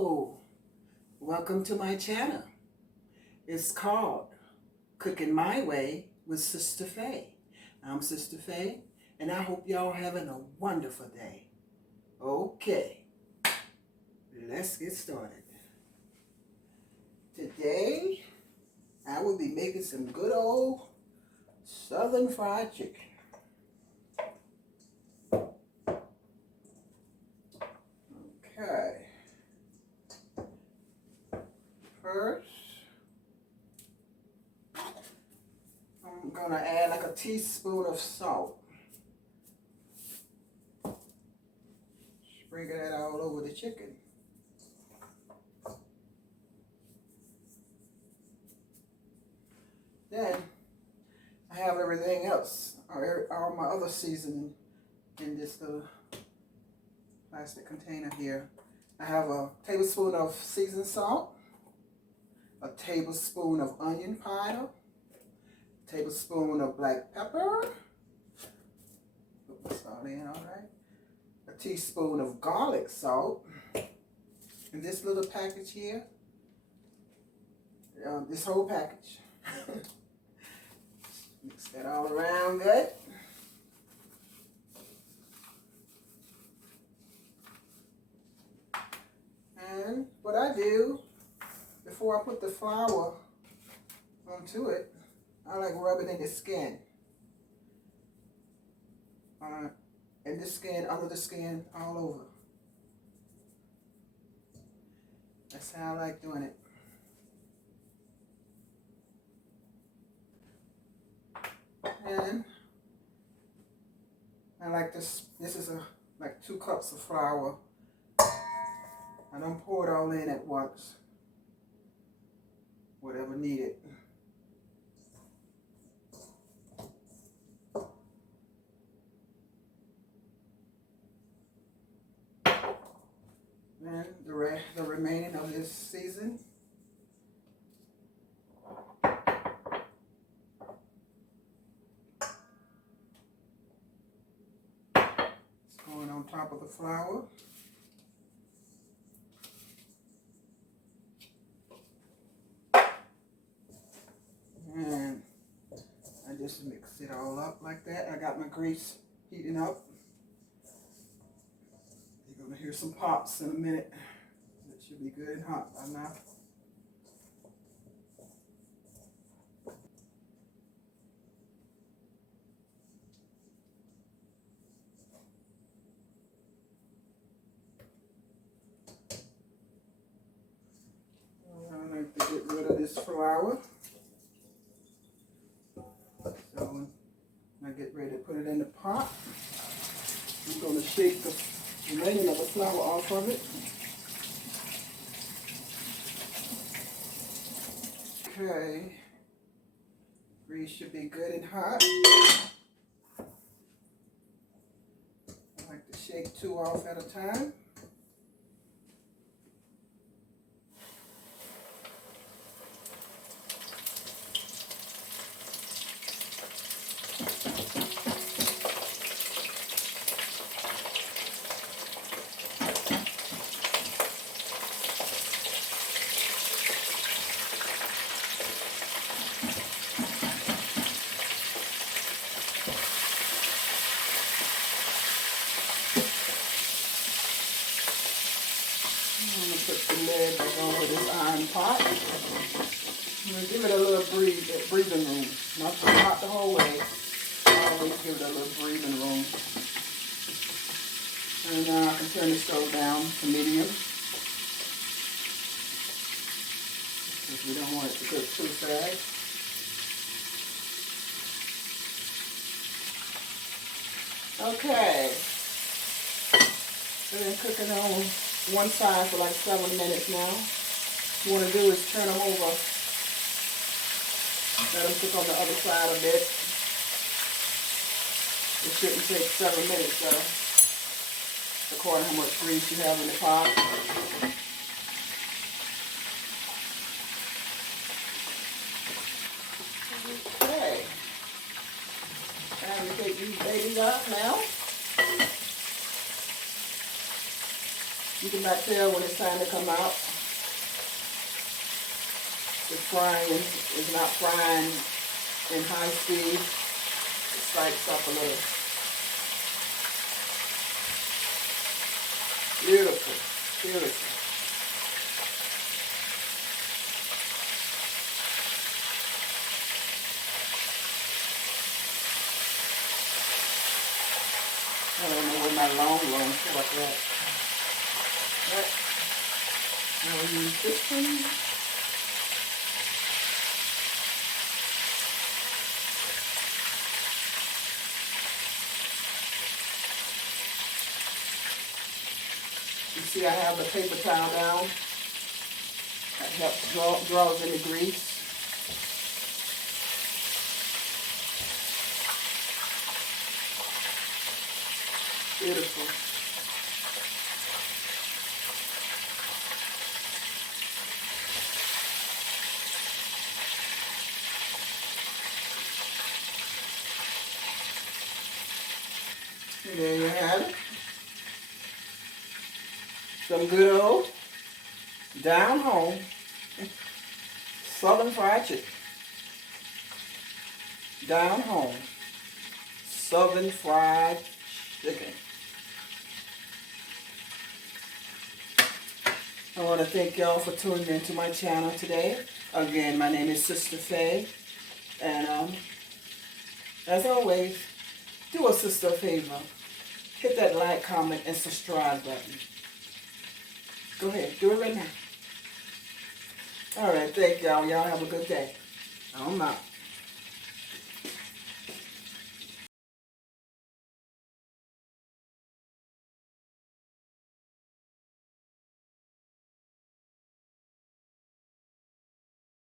Hello, welcome to my channel. It's called Cooking My Way with Sister Faye. I'm Sister Faye, and I hope y'all having a wonderful day. Okay, let's get started. Today, I will be making some good old Southern fried chicken. Okay. First, I'm going to add like a teaspoon of salt. Sprinkle that all over the chicken. Then, I have everything else, all my other seasoning in this little plastic container here. I have a tablespoon of seasoned salt, a tablespoon of onion powder, a tablespoon of black pepper, put the salt in, all right, a teaspoon of garlic salt, and this little package here, this whole package. Mix that all around good. And what I do, before I put the flour onto it, I like rub it in the skin. In the skin, under the skin, all over. That's how I like doing it. And I like this is like 2 cups of flour. I don't pour it all in at once. Whatever needed. And the remaining of this season. It's going on top of the flour. And I just mix it all up like that. I got my grease heating up. You're going to hear some pops in a minute. It should be good and hot by now. I like to get rid of this flour. So when I get ready to put it in the pot, I'm going to shake the remaining of the flour off of it. Okay, grease should be good and hot. I like to shake 2 off at a time. I'm going to put the lid back over this iron pot. I'm going to give it a little breathing room. Not the whole way. I always give it a little breathing room. And now I can turn the stove down to medium. Because we don't want it to cook too fast. Okay. They're cooking on one side for like 7 minutes now. What you want to do is turn them over. Let them cook on the other side a bit. It shouldn't take 7 minutes though, according to how much grease you have in the pot. Okay. Time to take these babies out now. You can back tell when it's time to come out. The frying is not frying in high speed. It spikes up a little. Beautiful, beautiful. I don't know where my long for that. But I'll use this one. You see I have the paper towel down. That helps draws in the grease. Beautiful. And there you have it. Some good old down home Southern fried chicken. Down home Southern fried chicken. I want to thank y'all for tuning into my channel today. Again, my name is Sister Faye. And as always, do a sister a favor. Hit that like, comment, and subscribe button. Go ahead, do it right now. Alright, thank y'all. Y'all have a good day. I'm out.